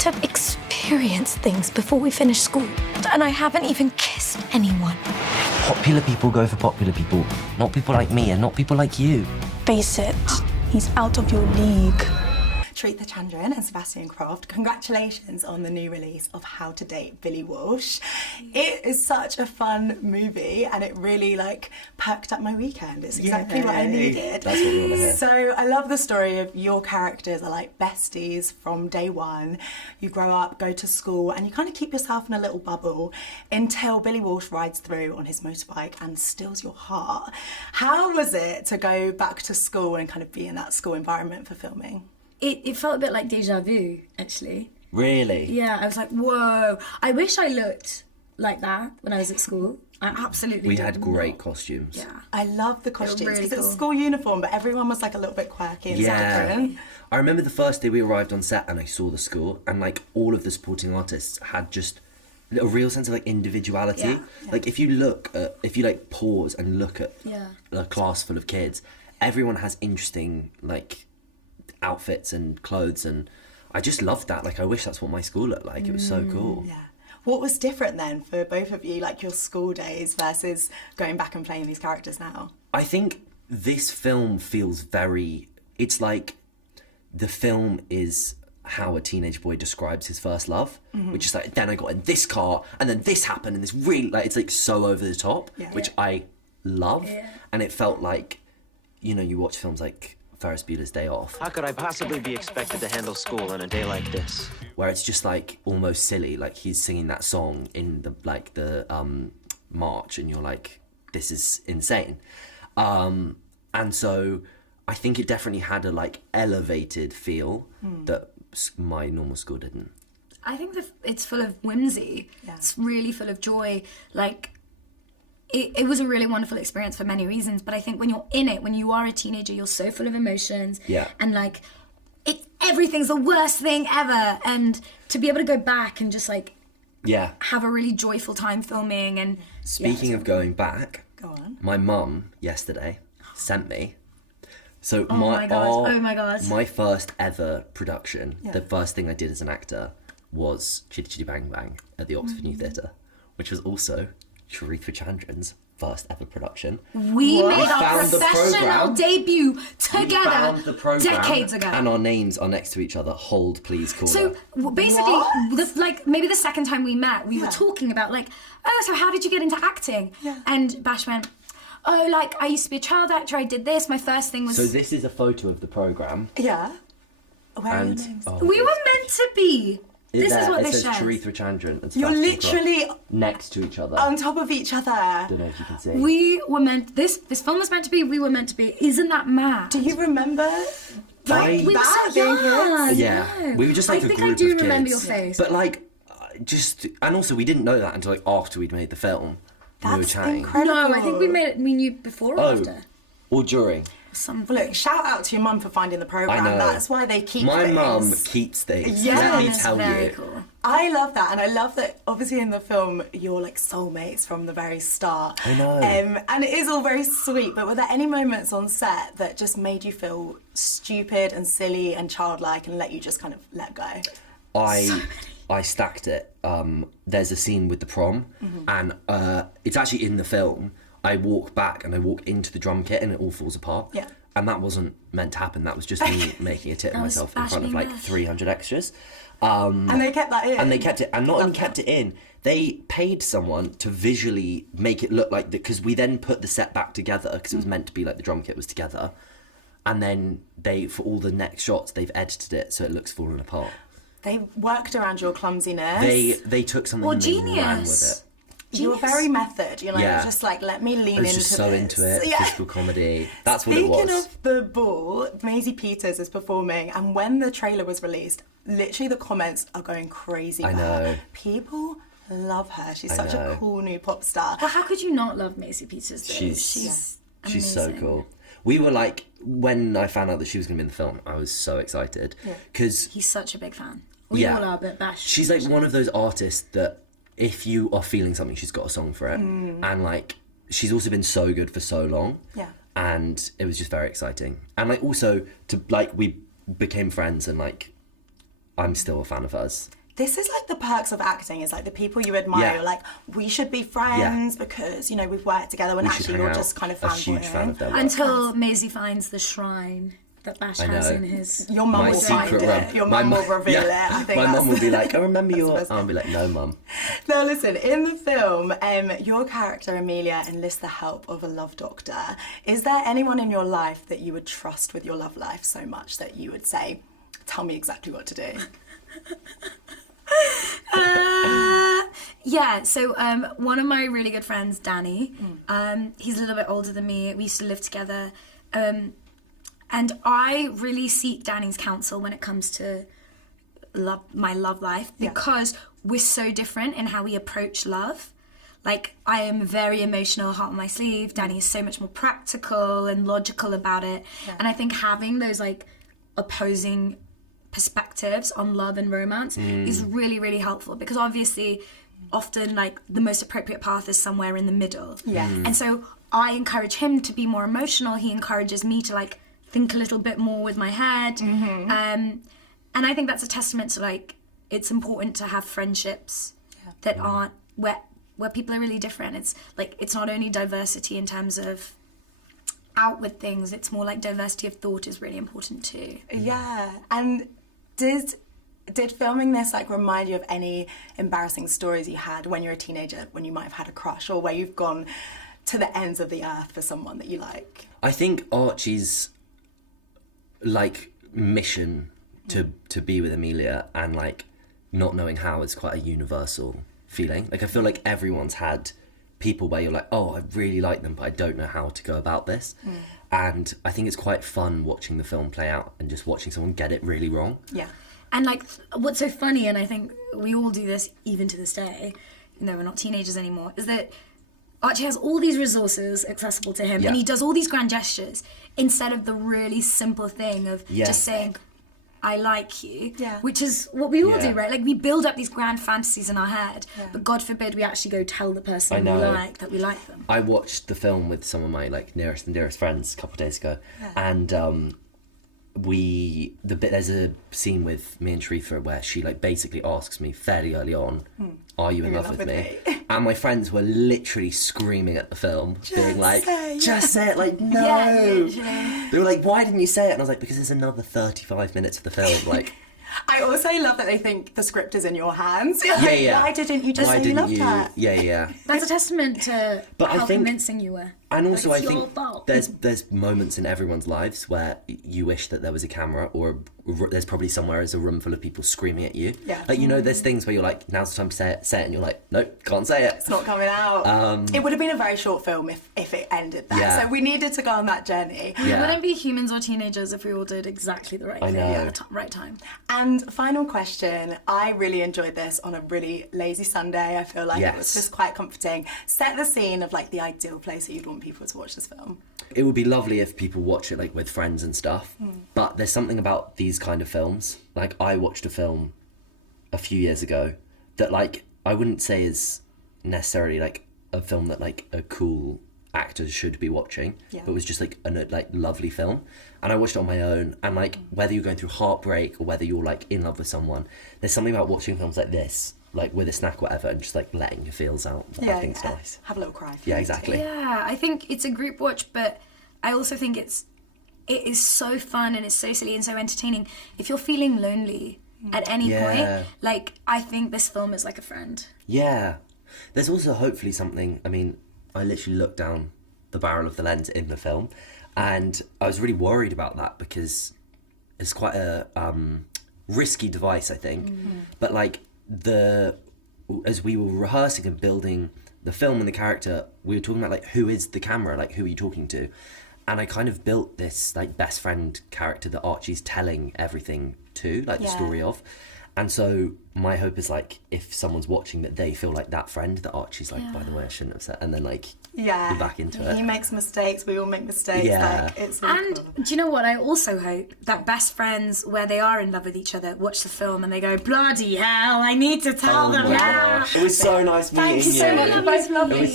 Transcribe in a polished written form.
to experience things before we finish school. And I haven't even kissed anyone. Popular people go for popular people, not people like me and not people like you. Face it, he's out of your league. Charithra Chandran and Sebastian Croft, congratulations on the new release of How to Date Billy Walsh. It is such a fun movie and it really perked up my weekend. It's exactly what I needed. That's what we want to hear. So I love the story of your characters are like besties from day one. You grow up, go to school and you kind of keep yourself in a little bubble until Billy Walsh rides through on his motorbike and steals your heart. How was it to go back to school and kind of be in that school environment for filming? It felt a bit like deja vu, actually. Really? Yeah, I was like, whoa. I wish I looked like that when I was at school. I absolutely We did had great not. costumes. Yeah. I love the costumes because really it's cool. school uniform, but everyone was like a little bit quirky and different. I remember the first day we arrived on set and I saw the school and all of the supporting artists had just a real sense of individuality. Yeah. Like if you pause and look at Yeah. a class full of kids, everyone has interesting outfits and clothes, and I just loved that. I wish that's what my school looked like. It was so cool. Yeah. What was different then for both of you, your school days versus going back and playing these characters now? I think this film feels it's like the film is how a teenage boy describes his first love, which is then I got in this car and then this happened and this really it's so over the top, which I love. And it felt like, you watch films like Ferris Bueller's Day Off. How could I possibly be expected to handle school on a day like this? Where it's just almost silly, he's singing that song in the march and you're like, this is insane. And so I think it definitely had a elevated feel that my normal school didn't. I think it's full of whimsy. Yeah. It's really full of joy. It was a really wonderful experience for many reasons, but I think when you're in it, when you are a teenager, you're so full of emotions. Yeah. And everything's the worst thing ever. And to be able to go back and just have a really joyful time filming and... Speaking of going back, Go on. my mum yesterday sent me. So Oh my God. my first ever production, the first thing I did as an actor was Chitty Chitty Bang Bang at the Oxford New Theatre, which was also Charithra Chandran's first ever production. We made our found the professional programme. debut We together found the programme, decades ago. and our names are next to each other. Hold, please, caller. So basically, maybe the second time we met, we were talking about so how did you get into acting? Yeah. And Bash went, I used to be a child actor, I did this, my first thing was... So this is a photo of the programme. Yeah. Where are your And names? we were meant to be. This is what it they says said. Charithra Chandran and You're Sebastian literally Croft next to each other. on top of each other. Don't know if you can see. We were meant... This film was meant to be, we were meant to be. Isn't that mad? Do you remember I- We were that so being young. kids? Yeah, No. we were just I a think group I do of kids. remember your face. But and also we didn't know that until after we'd made the film. And we were That's chatting. incredible. No, I think we knew before or after. Or during. Something. Look, shout out to your mum for finding the programme. I know. That's why they keep My things. mum keeps things. Yeah. Let me It's tell very you. cool. I love that, and I love that obviously in the film you're soulmates from the very start. I know. And it is all very sweet, but were there any moments on set that just made you feel stupid and silly and childlike and let you just kind of let go? I stacked it. There's a scene with the prom, and it's actually in the film. I walk back and I walk into the drum kit and it all falls apart. Yeah. And that wasn't meant to happen. That was just me making a tit of was myself in front of fashioning that. 300 extras. And they kept that in. And they kept it, and not Love only kept it in, they paid someone to visually make it look like that, because we then put the set back together, because it was meant to be the drum kit was together, and then for all the next shots, they've edited it so it looks falling apart. They worked around your clumsiness. They took something and they ran with genius. it. You were very method, you Yeah. just let me lean I was into just so this. into it, Yeah. physical comedy. That's what it was. Speaking of the ball, Maisie Peters is performing, and when the trailer was released, literally the comments are going crazy. I for her. know. People love her. She's I such know. a cool new pop star. Well, how could you not love Maisie Peters, though? She's so amazing. cool. We were when I found out that she was going to be in the film, I was so excited. Because He's such a big fan. We all are, but Bash. she's one of those artists that if you are feeling something, she's got a song for it. And she's also been so good for so long. Yeah. And it was just very exciting. And also we became friends, and I'm still a fan of hers. This is like the perks of acting. It's like the people you admire. You're like, we should be friends because, you know, we've worked together, when actually you're just kind of a huge fan of their work. Until Maisie finds the shrine that Bash has in his... Your mum will find it. Your mum will reveal it. I think my mum will be like, I remember yours. I'll be like, no, mum. Now listen, in the film, your character Amelia enlists the help of a love doctor. Is there anyone in your life that you would trust with your love life so much that you would say, tell me exactly what to do? Yeah, so one of my really good friends, Danny, he's a little bit older than me. We used to live together. And I really seek Danny's counsel when it comes to my love life, because we're so different in how we approach love. Like, I am very emotional, heart on my sleeve. Danny is so much more practical and logical about it. Yeah. And I think having those, like, opposing perspectives on love and romance is really, really helpful, because obviously often, like, the most appropriate path is somewhere in the middle. Yeah. And so I encourage him to be more emotional. He encourages me to, like, think a little bit more with my head. And I think that's a testament to, like, it's important to have friendships that aren't where people are really different. It's like, it's not only diversity in terms of outward things, it's more like diversity of thought is really important too. Yeah. And did filming this, like, remind you of any embarrassing stories you had when you were a teenager, when you might have had a crush, or where you've gone to the ends of the earth for someone that you like? I think Archie's, like, mission to be with Amelia and, like, not knowing how is quite a universal feeling. Like, I feel like everyone's had people where you're like, oh, I really like them, but I don't know how to go about this. And I think it's quite fun watching the film play out and just watching someone get it really wrong. Yeah. And, like, what's so funny, and I think we all do this even to this day, you know, we're not teenagers anymore, is that Archie has all these resources accessible to him, and he does all these grand gestures instead of the really simple thing of just saying, I like you, which is what we all do, right? Like, we build up these grand fantasies in our head, but God forbid we actually go tell the person we like that we like them. I watched the film with some of my, like, nearest and dearest friends a couple of days ago, and there's a scene with me and Charithra where she, like, basically asks me fairly early on, are you in love with me? And my friends were literally screaming at the film, being like, just say it, like, no. They were like, why didn't you say it? And I was like, because there's another 35 minutes of the film, like. I also love that they think the script is in your hands. Why didn't you just say you loved her? Yeah. That's a testament to how convincing you were. And also, I think there's moments in everyone's lives where you wish that there was a camera, or there's probably somewhere there's a room full of people screaming at you. Yeah. Like, you know, there's things where you're like, now's the time to say it, and you're like, nope, can't say it. It's not coming out. It would have been a very short film if it ended there. Yeah. So we needed to go on that journey. We wouldn't be humans or teenagers if we all did exactly the right thing at the right time. And final question, I really enjoyed this on a really lazy Sunday. I feel like it was just quite comforting. Set the scene of, like, the ideal place that you'd want people to watch this film. It would be lovely if people watch it, like, with friends and stuff, but there's something about these kind of films. Like, I watched a film a few years ago that, like, I wouldn't say is necessarily, like, a film that, like, a cool actor should be watching, but it was just, like, a lovely film. And I watched it on my own, and, like, whether you're going through heartbreak or whether you're, like, in love with someone, there's something about watching films like this, like, with a snack or whatever, and just, like, letting your feels out. I think it's nice. Have a little cry. Yeah, exactly. Yeah, I think it's a group watch, but I also think it is so fun and it's so silly and so entertaining. If you're feeling lonely at any point, like, I think this film is like a friend. Yeah. There's also hopefully something, I mean, I literally looked down the barrel of the lens in the film, and I was really worried about that because it's quite a risky device, I think. But, like, as we were rehearsing and building the film and the character, we were talking about, like, who is the camera, like, who are you talking to? And I kind of built this, like, best friend character that Archie's telling everything to, like, the story of. And so my hope is, like, if someone's watching, that they feel like that friend that Archie's like, by the way, I shouldn't have said, and then, like, be back into it. He makes mistakes, we all make mistakes. Like, it's really and cool. Do you know what? I also hope that best friends, where they are in love with each other, watch the film and they go, bloody hell, I need to tell them now. It was so nice meeting you. Thank you so much. Both lovely.